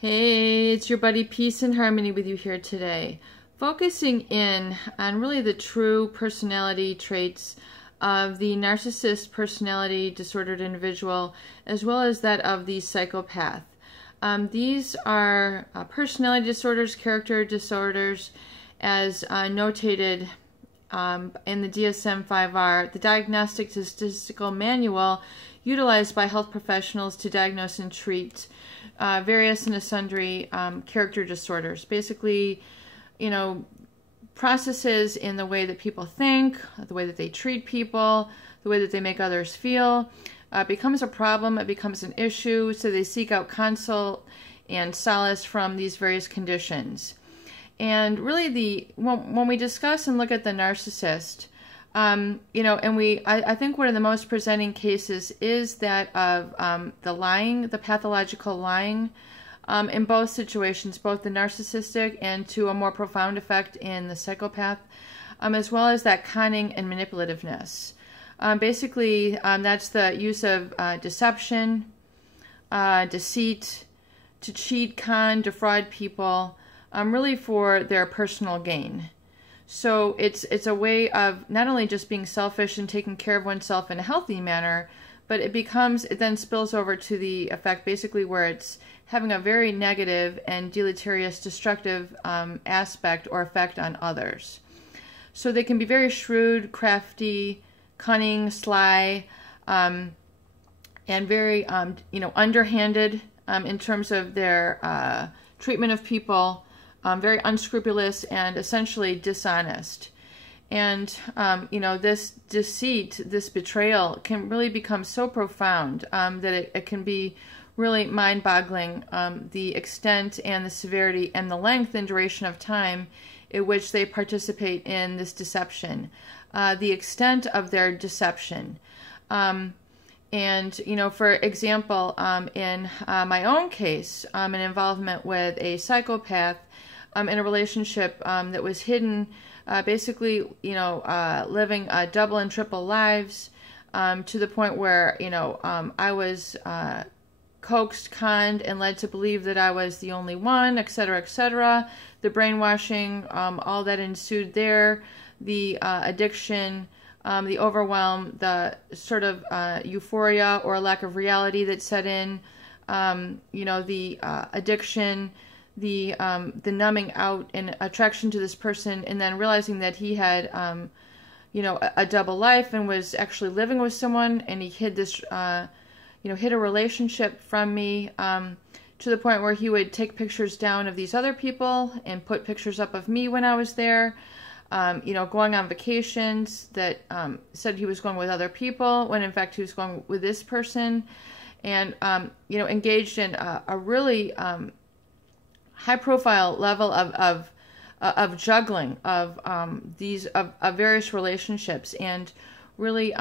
Hey, it's your buddy Peace and Harmony with you here today, focusing in on really the true personality traits of the narcissist personality disordered individual, as well as that of the psychopath. These are personality disorders, character disorders, as notated in the DSM-5R, the Diagnostic Statistical Manual utilized by health professionals to diagnose and treat various and sundry character disorders. Basically, processes in the way that people think, the way that they treat people, the way that they make others feel, becomes a problem, it becomes an issue, so they seek out consult and solace from these various conditions. And really, when we discuss and look at the narcissist, I think one of the most presenting cases is that of the pathological lying, in both situations, both the narcissistic and to a more profound effect in the psychopath, as well as that conning and manipulativeness. Basically, that's the use of deception, deceit, to cheat, con, defraud people, really for their personal gain. So it's a way of not only just being selfish and taking care of oneself in a healthy manner, but it then spills over to the effect basically where it's having a very negative and deleterious, destructive aspect or effect on others. So they can be very shrewd, crafty, cunning, sly, and very underhanded in terms of their treatment of people. Very unscrupulous and essentially dishonest. And, this deceit, this betrayal can really become so profound that it can be really mind-boggling, the extent and the severity and the length and duration of time in which they participate in this deception, the extent of their deception. And, for example, in my own case, an involvement with a psychopath, in a relationship that was hidden, basically, living double and triple lives, to the point where, I was coaxed, conned, and led to believe that I was the only one, etc., etc. The brainwashing, all that ensued there, the addiction, the overwhelm, the sort of euphoria or lack of reality that set in, the addiction, the numbing out and attraction to this person, and then realizing that he had, a double life and was actually living with someone, and he hid this, hid a relationship from me, to the point where he would take pictures down of these other people and put pictures up of me when I was there, going on vacations that said he was going with other people when in fact he was going with this person, and, engaged in a really high-profile level of juggling of of various relationships, and really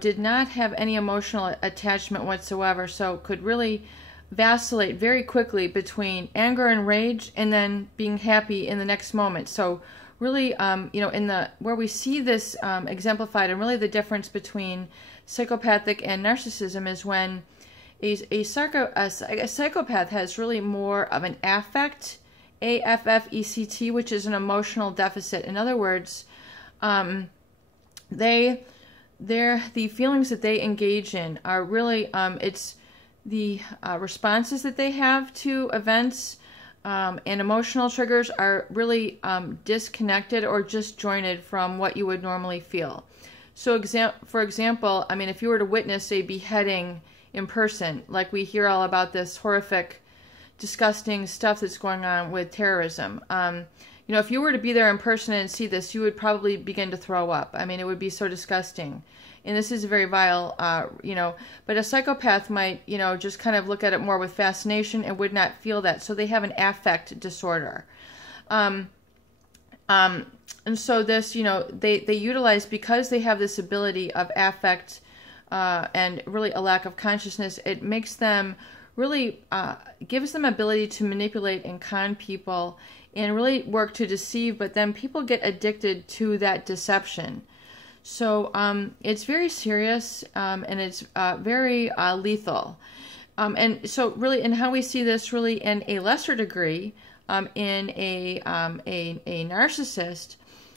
did not have any emotional attachment whatsoever, so could really vacillate very quickly between anger and rage and then being happy in the next moment. So really where we see this exemplified, and really the difference between psychopathic and narcissism is when a psychopath has really more of an affect, AFFECT, which is an emotional deficit. In other words, the feelings that they engage in are really, it's the responses that they have to events and emotional triggers are really disconnected or disjointed from what you would normally feel. So for example, if you were to witness a beheading in person, like we hear all about this horrific, disgusting stuff that's going on with terrorism. If you were to be there in person and see this, you would probably begin to throw up. It would be so disgusting. And this is very vile, but a psychopath might, just kind of look at it more with fascination and would not feel that. So they have an affect disorder. And so this, they utilize, because they have this ability of affect, and really a lack of consciousness, it makes them really, gives them ability to manipulate and con people and really work to deceive, but then people get addicted to that deception. So it's very serious, and it's very lethal. And so really, and how we see this really in a lesser degree, in a narcissist,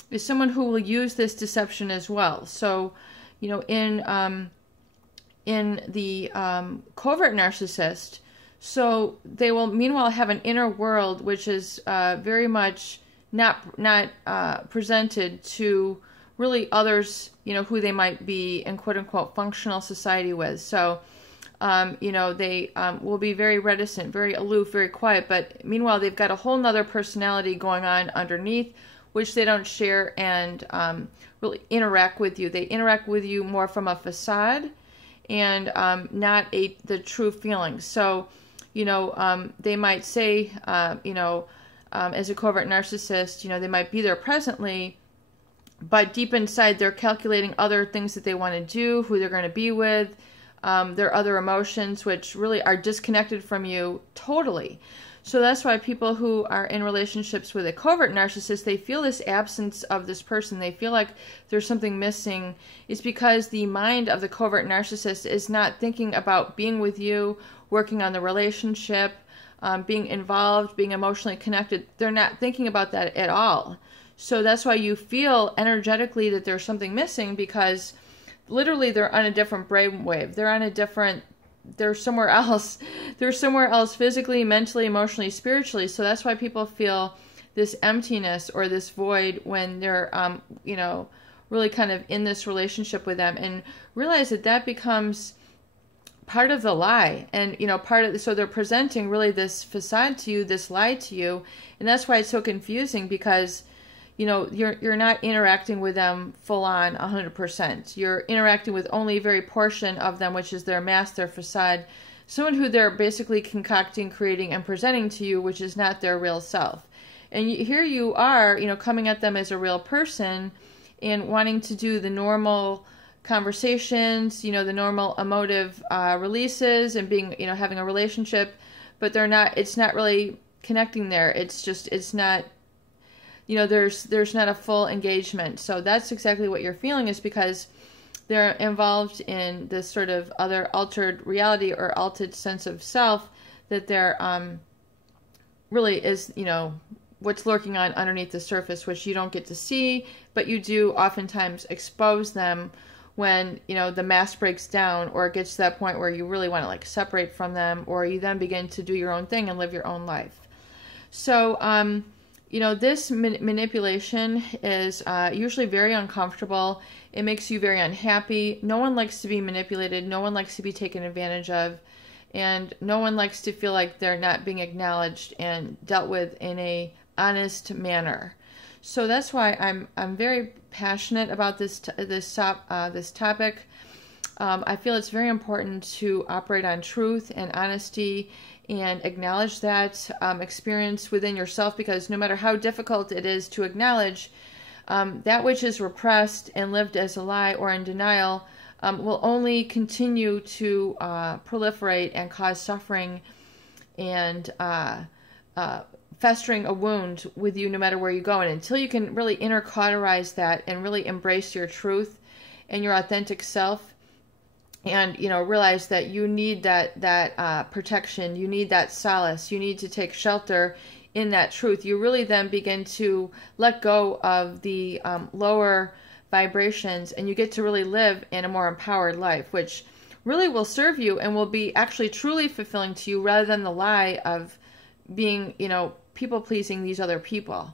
is someone who will use this deception as well. So, you know, in the covert narcissist, so they will meanwhile have an inner world which is very much not presented to really others, you know, who they might be in quote unquote functional society with. So, you know, they will be very reticent, very aloof, very quiet, but meanwhile they've got a whole nother personality going on underneath, which they don't share and really interact with you. They interact with you more from a facade and not the true feelings. So, you know, they might say, you know, as a covert narcissist, you know, they might be there presently, but deep inside they're calculating other things that they want to do, who they're going to be with, their other emotions, which really are disconnected from you totally. So that's why people who are in relationships with a covert narcissist, they feel this absence of this person. They feel like there's something missing. It's because the mind of the covert narcissist is not thinking about being with you, working on the relationship, being involved, being emotionally connected. They're not thinking about that at all. So that's why you feel energetically that there's something missing, because literally they're on a different brainwave. They're on a different, they're somewhere else. They're somewhere else physically, mentally, emotionally, spiritually. So that's why people feel this emptiness or this void when they're, you know, really kind of in this relationship with them, and realize that that becomes part of the lie. And, you know, so they're presenting really this facade to you, this lie to you. And that's why it's so confusing, because, you know, you're not interacting with them full on 100%. You're interacting with only a very portion of them, which is their mask, their facade, someone who they're basically concocting, creating, and presenting to you, which is not their real self. And here you are, you know, coming at them as a real person and wanting to do the normal conversations, you know, the normal emotive releases, and being, you know, having a relationship, but they're not, it's not really connecting there. It's just, it's not, you know, there's not a full engagement. So that's exactly what you're feeling, is because they're involved in this sort of other altered reality or altered sense of self that they're really is, you know, what's lurking on underneath the surface, which you don't get to see, but you do oftentimes expose them when, you know, the mask breaks down, or it gets to that point where you really want to like separate from them, or you then begin to do your own thing and live your own life. So, you know, this manipulation is usually very uncomfortable. It makes you very unhappy. No one likes to be manipulated. No one likes to be taken advantage of. And no one likes to feel like they're not being acknowledged and dealt with in a honest manner. So that's why I'm very passionate about this topic. I feel it's very important to operate on truth and honesty and acknowledge that experience within yourself, because no matter how difficult it is to acknowledge, that which is repressed and lived as a lie or in denial will only continue to proliferate and cause suffering and festering a wound with you no matter where you go. And until you can really inner cauterize that and really embrace your truth and your authentic self, and, you know, realize that you need that protection, you need that solace, you need to take shelter in that truth, you really then begin to let go of the lower vibrations, and you get to really live in a more empowered life, which really will serve you and will be actually truly fulfilling to you, rather than the lie of being, you know, people-pleasing these other people.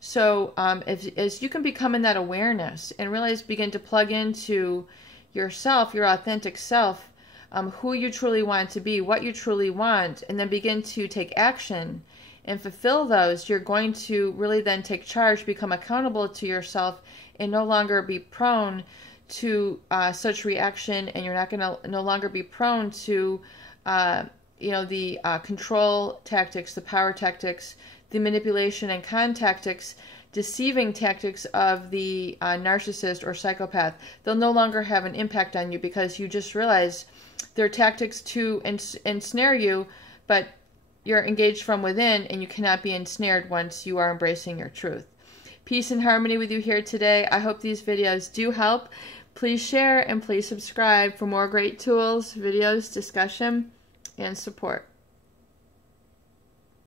So as you can become in that awareness and realize, begin to plug into yourself, your authentic self, who you truly want to be, what you truly want, and then begin to take action and fulfill those, you're going to really then take charge, become accountable to yourself, and no longer be prone to such reaction, and you're not going to no longer be prone to you know, the control tactics, the power tactics, the manipulation and con tactics, deceiving tactics of the narcissist or psychopath. They'll no longer have an impact on you, because you just realize they're tactics to ensnare you, but you're engaged from within, and you cannot be ensnared once you are embracing your truth. Peace and harmony with you here today. I hope these videos do help. Please share and please subscribe for more great tools, videos, discussion. and support.